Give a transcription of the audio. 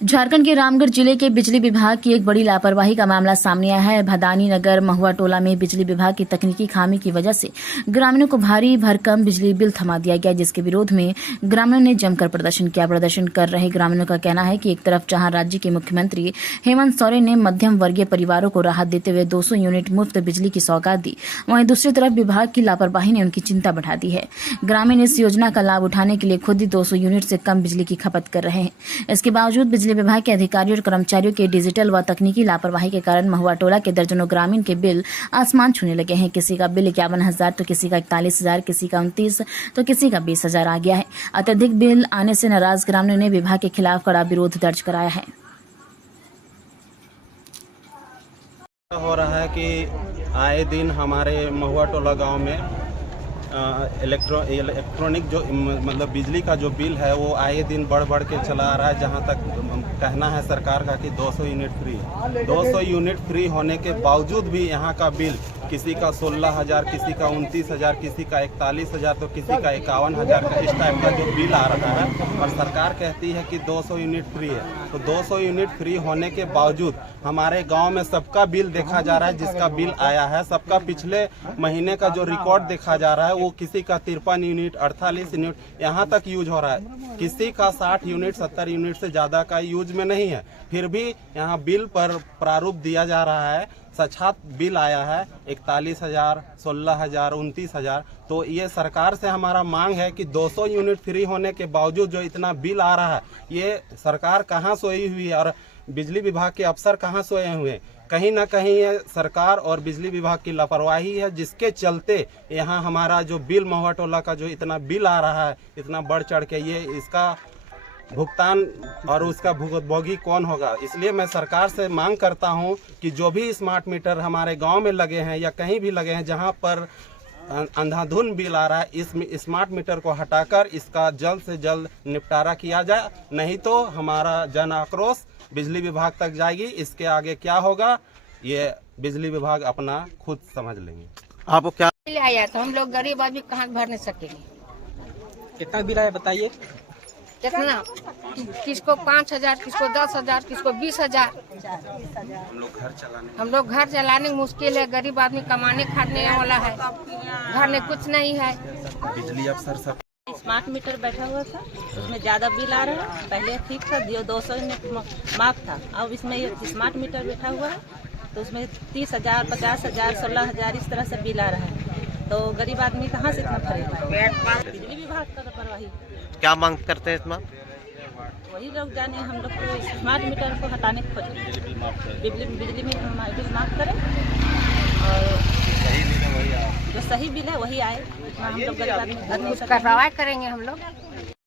झारखंड के रामगढ़ जिले के बिजली विभाग की एक बड़ी लापरवाही का मामला सामने आया है। भदानी नगर महुआ टोला में बिजली विभाग की तकनीकी खामी की वजह से ग्रामीणों को भारी भरकम बिजली बिल थमा दिया गया, जिसके विरोध में ग्रामीणों ने जमकर प्रदर्शन किया। प्रदर्शन कर रहे ग्रामीणों का कहना है कि एक तरफ जहां राज्य के मुख्यमंत्री हेमंत सोरेन ने मध्यम वर्गीय परिवारों को राहत देते हुए 200 यूनिट मुफ्त बिजली की सौगात दी, वहीं दूसरी तरफ विभाग की लापरवाही ने उनकी चिंता बढ़ा दी है। ग्रामीण इस योजना का लाभ उठाने के लिए खुद ही 200 यूनिट से कम बिजली की खपत कर रहे हैं। इसके बावजूद बिजली विभाग के अधिकारियों और कर्मचारियों के डिजिटल व तकनीकी लापरवाही के कारण महुआ टोला के दर्जनों ग्रामीण के बिल आसमान छूने लगे हैं। किसी का बिल 51,000 तो किसी का 41,000, किसी का 29 तो किसी का 20,000 आ गया है। अत्यधिक बिल आने से नाराज ग्रामीणों ने विभाग के खिलाफ कड़ा विरोध दर्ज कराया है। हो रहा है कि आए दिन हमारे महुआ टोला गांव में इलेक्ट्रॉनिक जो मतलब बिजली का जो बिल है वो आए दिन बढ़ के चला आ रहा है। जहां तक कहना है सरकार का कि 200 यूनिट फ्री, 200 यूनिट फ्री होने के बावजूद भी यहां का बिल किसी का 16,000, किसी का 29,000, किसी का 41,000 तो किसी का 51,000 का इस टाइप का जो बिल आ रहा है। और सरकार कहती है कि 200 यूनिट फ्री है, तो 200 यूनिट फ्री होने के बावजूद हमारे गांव में सबका बिल देखा जा रहा है। जिसका बिल आया है सबका पिछले महीने का जो रिकॉर्ड देखा जा रहा है वो किसी का 53 यूनिट, 48 यूनिट यहाँ तक यूज हो रहा है। किसी का 60 यूनिट, 70 यूनिट से ज्यादा का यूज में नहीं है। फिर भी यहाँ बिल पर प्रारूप दिया जा रहा है। सछात बिल आया है 41,000, 16,000, 29,000। तो ये सरकार से हमारा मांग है कि 200 यूनिट फ्री होने के बावजूद जो इतना बिल आ रहा है, ये सरकार कहाँ सोई हुई है और बिजली विभाग के अफसर कहाँ सोए हुए हैं। कहीं ना कहीं ये सरकार और बिजली विभाग की लापरवाही है, जिसके चलते यहाँ हमारा जो बिल महुआ टोला का जो इतना बिल आ रहा है, इतना बढ़ चढ़ के, ये इसका भुगतान और उसका भुगतभोगी कौन होगा। इसलिए मैं सरकार से मांग करता हूं कि जो भी स्मार्ट मीटर हमारे गांव में लगे हैं या कहीं भी लगे हैं जहां पर अंधाधुन बिल आ रहा है, इस स्मार्ट मीटर को हटाकर इसका जल्द से जल्द निपटारा किया जाए। नहीं तो हमारा जन आक्रोश बिजली विभाग तक जाएगी। इसके आगे क्या होगा ये बिजली विभाग अपना खुद समझ लेंगे। आपको क्या बिल आया तो हम लोग गरीब आदमी कहाँ भर नहीं सकेंगे। कितना बिल आया बताइए। कितना, किसको 5,000, किसको 10,000, किसको 20,000। हम लोग घर चलाने मुश्किल है। गरीब आदमी कमाने खाने वाला है, घर में कुछ नहीं है। बिजली अफसर सब स्मार्ट मीटर बैठा हुआ था, उसमें ज्यादा बिल आ रहा है। पहले ठीक था, 200 यूनिट माफ था। अब इसमें स्मार्ट मीटर बैठा हुआ है तो उसमें 30,000, 50,000, 16,000 इस तरह से बिल आ रहा है। तो गरीब आदमी कहाँ से इतना भरेगा। बिजली विभाग का लापरवाही। क्या मांग करते हैं इसमें? वही लोग जाने, हम लोग को स्मार्ट मीटर को हटाने की खोज, बिजली में बिल माफ करें और जो सही बिल है वही आए। हम लोग गरीब आदमी कार्रवाई करेंगे हम लोग।